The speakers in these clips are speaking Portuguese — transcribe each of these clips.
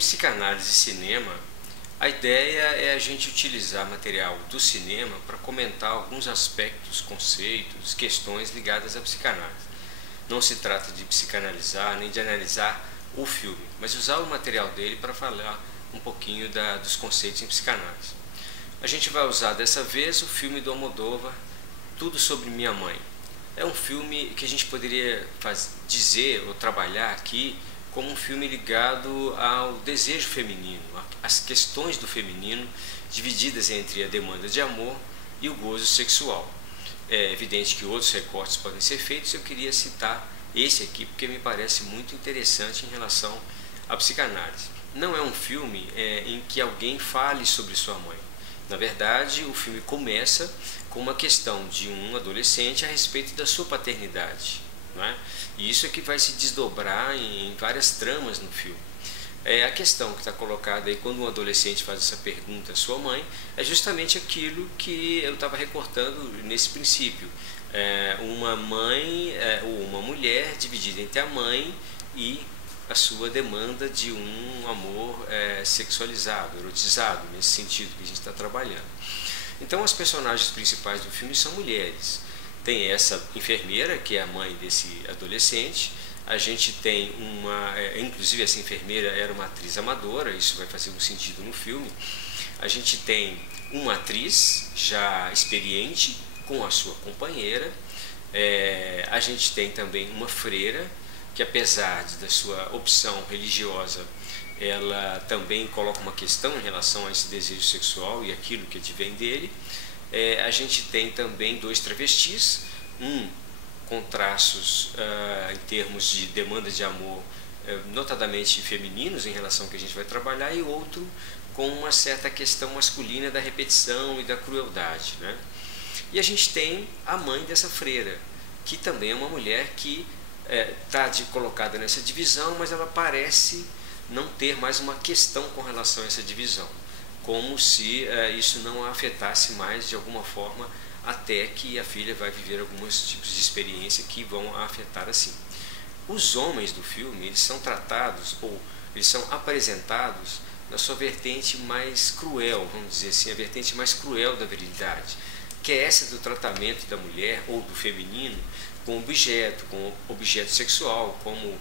psicanálise e cinema, a ideia é a gente utilizar material do cinema para comentar alguns aspectos, conceitos, questões ligadas à psicanálise. Não se trata de psicanalizar nem de analisar o filme, mas usar o material dele para falar um pouquinho dos conceitos em psicanálise. A gente vai usar dessa vez o filme do Almodóvar, Tudo Sobre Minha Mãe. É um filme que a gente poderia dizer ou trabalhar aqui como um filme ligado ao desejo feminino, às questões do feminino divididas entre a demanda de amor e o gozo sexual. É evidente que outros recortes podem ser feitos, eu queria citar esse aqui porque me parece muito interessante em relação à psicanálise. Não é um filme em que alguém fale sobre sua mãe. Na verdade, o filme começa com uma questão de um adolescente a respeito da sua paternidade, não é? E isso é que vai se desdobrar em várias tramas no filme. A questão que está colocada aí quando um adolescente faz essa pergunta à sua mãe é justamente aquilo que eu estava recortando nesse princípio. Uma mãe ou uma mulher dividida entre a mãe e a sua demanda de um amor sexualizado, erotizado, nesse sentido que a gente está trabalhando. Então as personagens principais do filme são mulheres. Tem essa enfermeira, que é a mãe desse adolescente. A gente tem inclusive essa enfermeira era uma atriz amadora, isso vai fazer um sentido no filme. A gente tem uma atriz já experiente com a sua companheira. A gente tem também uma freira, que apesar da sua opção religiosa, ela também coloca uma questão em relação a esse desejo sexual e aquilo que advém dele. A gente tem também dois travestis, um com traços em termos de demanda de amor notadamente femininos em relação ao que a gente vai trabalhar, e outro com uma certa questão masculina da repetição e da crueldade, né? E a gente tem a mãe dessa freira, que também é uma mulher que está colocada nessa divisão, mas ela parece não ter mais uma questão com relação a essa divisão, como se isso não a afetasse mais de alguma forma, até que a filha vai viver alguns tipos de experiência que vão a afetar assim. Os homens do filme, eles são tratados, ou eles são apresentados na sua vertente mais cruel, vamos dizer assim, a vertente mais cruel da virilidade, que é essa do tratamento da mulher ou do feminino com objeto sexual, como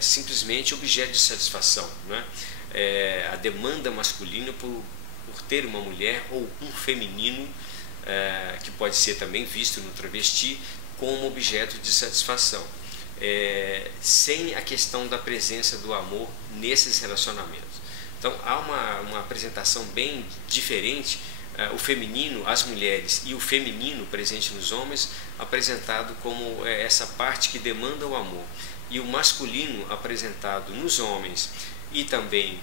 simplesmente objeto de satisfação, né? A demanda masculina por ter uma mulher ou um feminino, que pode ser também visto no travesti, como objeto de satisfação, sem a questão da presença do amor nesses relacionamentos. Então há uma apresentação bem diferente, o feminino, as mulheres, e o feminino presente nos homens apresentado como essa parte que demanda o amor, e o masculino apresentado nos homens e também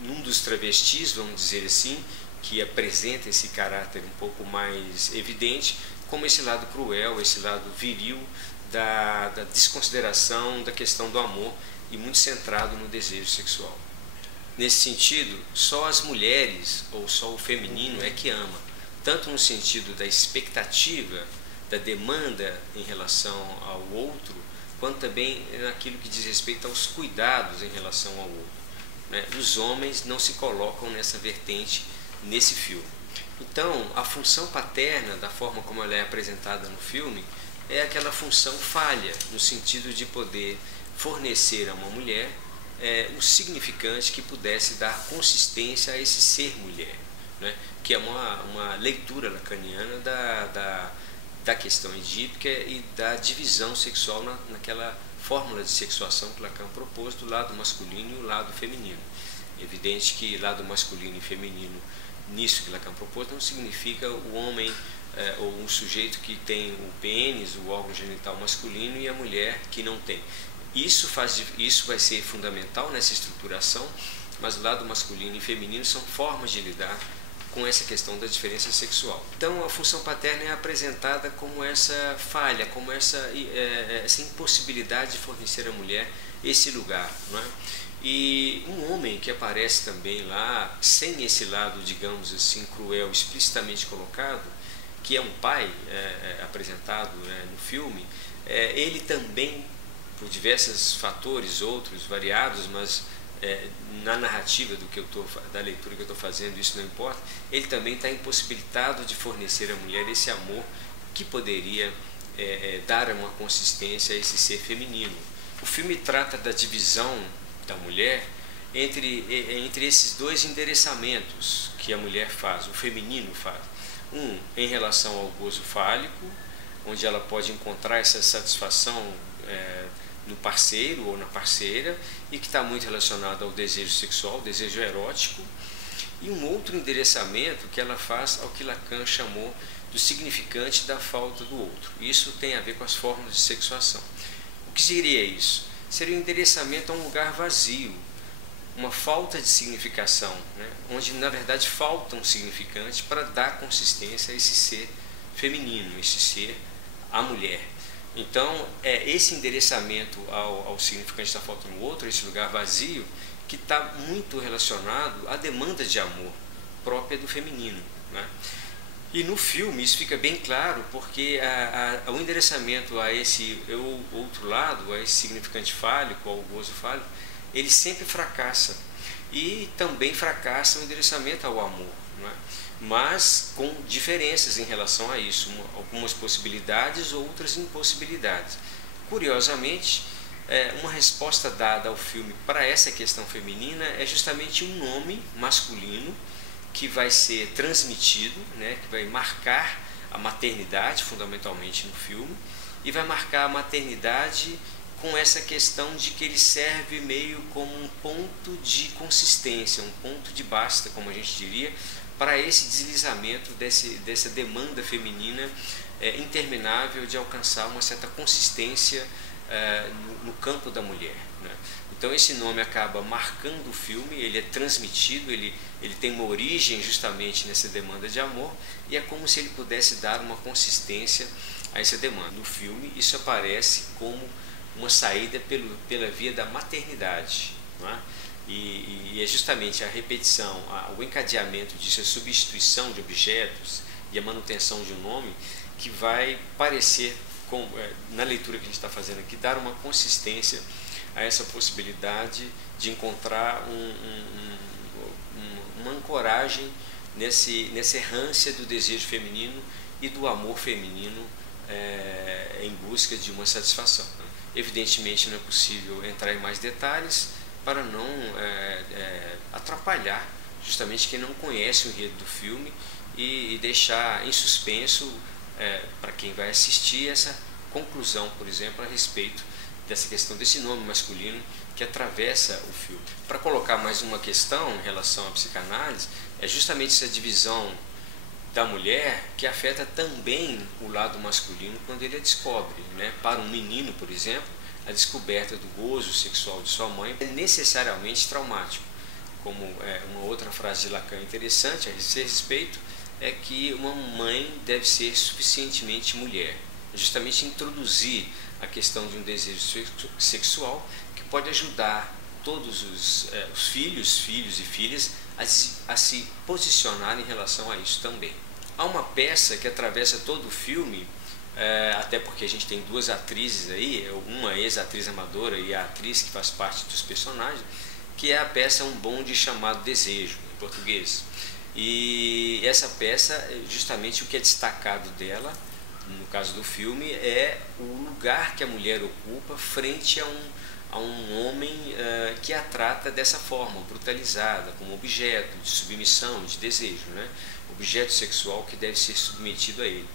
num dos travestis, vamos dizer assim, que apresenta esse caráter um pouco mais evidente, como esse lado cruel, esse lado viril da desconsideração da questão do amor e muito centrado no desejo sexual. Nesse sentido, só as mulheres ou só o feminino é que ama, tanto no sentido da expectativa, da demanda em relação ao outro, quanto também naquilo que diz respeito aos cuidados em relação ao outro, né? Os homens não se colocam nessa vertente nesse filme. Então, a função paterna, da forma como ela é apresentada no filme, é aquela função falha, no sentido de poder fornecer a uma mulher um significante que pudesse dar consistência a esse ser mulher, né? Que é uma leitura lacaniana da questão edípica e da divisão sexual naquela fórmula de sexuação que Lacan propôs do lado masculino e o lado feminino. Evidente que lado masculino e feminino nisso que Lacan propôs não significa o homem ou um sujeito que tem o pênis, o órgão genital masculino, e a mulher que não tem. Isso vai ser fundamental nessa estruturação, mas o lado masculino e feminino são formas de lidar com essa questão da diferença sexual. Então a função paterna é apresentada como essa falha, como essa impossibilidade de fornecer à mulher esse lugar, não é? E um homem que aparece também lá, sem esse lado, digamos assim, cruel, explicitamente colocado, que é um pai apresentado no filme, ele também por diversos fatores, outros variados, mas na narrativa da leitura que eu estou fazendo, isso não importa, ele também está impossibilitado de fornecer à mulher esse amor que poderia dar uma consistência a esse ser feminino. O filme trata da divisão da mulher entre esses dois endereçamentos que a mulher faz, o feminino faz. Um em relação ao gozo fálico, onde ela pode encontrar essa satisfação no parceiro ou na parceira, e que está muito relacionado ao desejo sexual, desejo erótico, e um outro endereçamento que ela faz ao que Lacan chamou do significante da falta do outro. Isso tem a ver com as formas de sexuação. O que seria isso? Seria um endereçamento a um lugar vazio, uma falta de significação, né? Onde na verdade falta um significante para dar consistência a esse ser feminino, esse ser, a mulher. Então, é esse endereçamento ao significante da falta no outro, esse lugar vazio, que está muito relacionado à demanda de amor própria do feminino, né? E no filme isso fica bem claro, porque o endereçamento a esse outro lado, a esse significante fálico, ao gozo fálico, ele sempre fracassa. E também fracassa o endereçamento ao amor, não é? Mas com diferenças em relação a isso, algumas possibilidades, outras impossibilidades. Curiosamente, uma resposta dada ao filme para essa questão feminina é justamente um nome masculino que vai ser transmitido, né, que vai marcar a maternidade fundamentalmente no filme, e vai marcar a maternidade com essa questão de que ele serve meio como um ponto de consistência, um ponto de basta, como a gente diria, para esse deslizamento dessa demanda feminina interminável de alcançar uma certa consistência no campo da mulher, né? Então esse nome acaba marcando o filme, ele é transmitido, ele tem uma origem justamente nessa demanda de amor, e é como se ele pudesse dar uma consistência a essa demanda. No filme isso aparece como uma saída pela via da maternidade, não é? E é justamente a repetição, o encadeamento disso, a substituição de objetos e a manutenção de um nome, que vai parecer, na leitura que a gente está fazendo aqui, dar uma consistência a essa possibilidade de encontrar uma ancoragem nessa errância do desejo feminino e do amor feminino em busca de uma satisfação, né? Evidentemente não é possível entrar em mais detalhes para não atrapalhar justamente quem não conhece o enredo do filme e deixar em suspenso para quem vai assistir essa conclusão, por exemplo, a respeito dessa questão desse nome masculino que atravessa o filme. Para colocar mais uma questão em relação à psicanálise, é justamente essa divisão da mulher que afeta também o lado masculino quando ele a descobre, né? Para um menino, por exemplo, a descoberta do gozo sexual de sua mãe é necessariamente traumático. Como uma outra frase de Lacan interessante a esse respeito, é que uma mãe deve ser suficientemente mulher. É justamente introduzir a questão de um desejo sexual que pode ajudar todos os filhos e filhas a se posicionar em relação a isso também. Há uma peça que atravessa todo o filme, até porque a gente tem duas atrizes aí, uma ex-atriz amadora e a atriz que faz parte dos personagens, que é a peça Um Bonde Chamado Desejo, em português. E essa peça, justamente o que é destacado dela, no caso do filme, é o lugar que a mulher ocupa frente a um homem que a trata dessa forma, brutalizada, como objeto de submissão, de desejo, né? Objeto sexual que deve ser submetido a ele.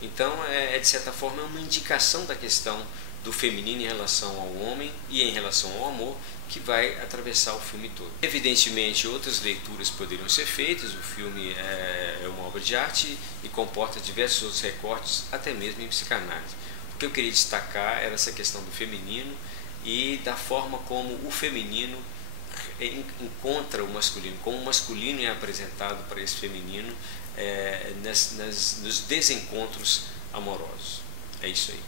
Então, de certa forma, é uma indicação da questão do feminino em relação ao homem e em relação ao amor, que vai atravessar o filme todo. Evidentemente, outras leituras poderiam ser feitas. O filme é uma obra de arte e comporta diversos outros recortes, até mesmo em psicanálise. O que eu queria destacar era essa questão do feminino e da forma como o feminino encontra o masculino, como o masculino é apresentado para esse feminino nos desencontros amorosos. É isso aí.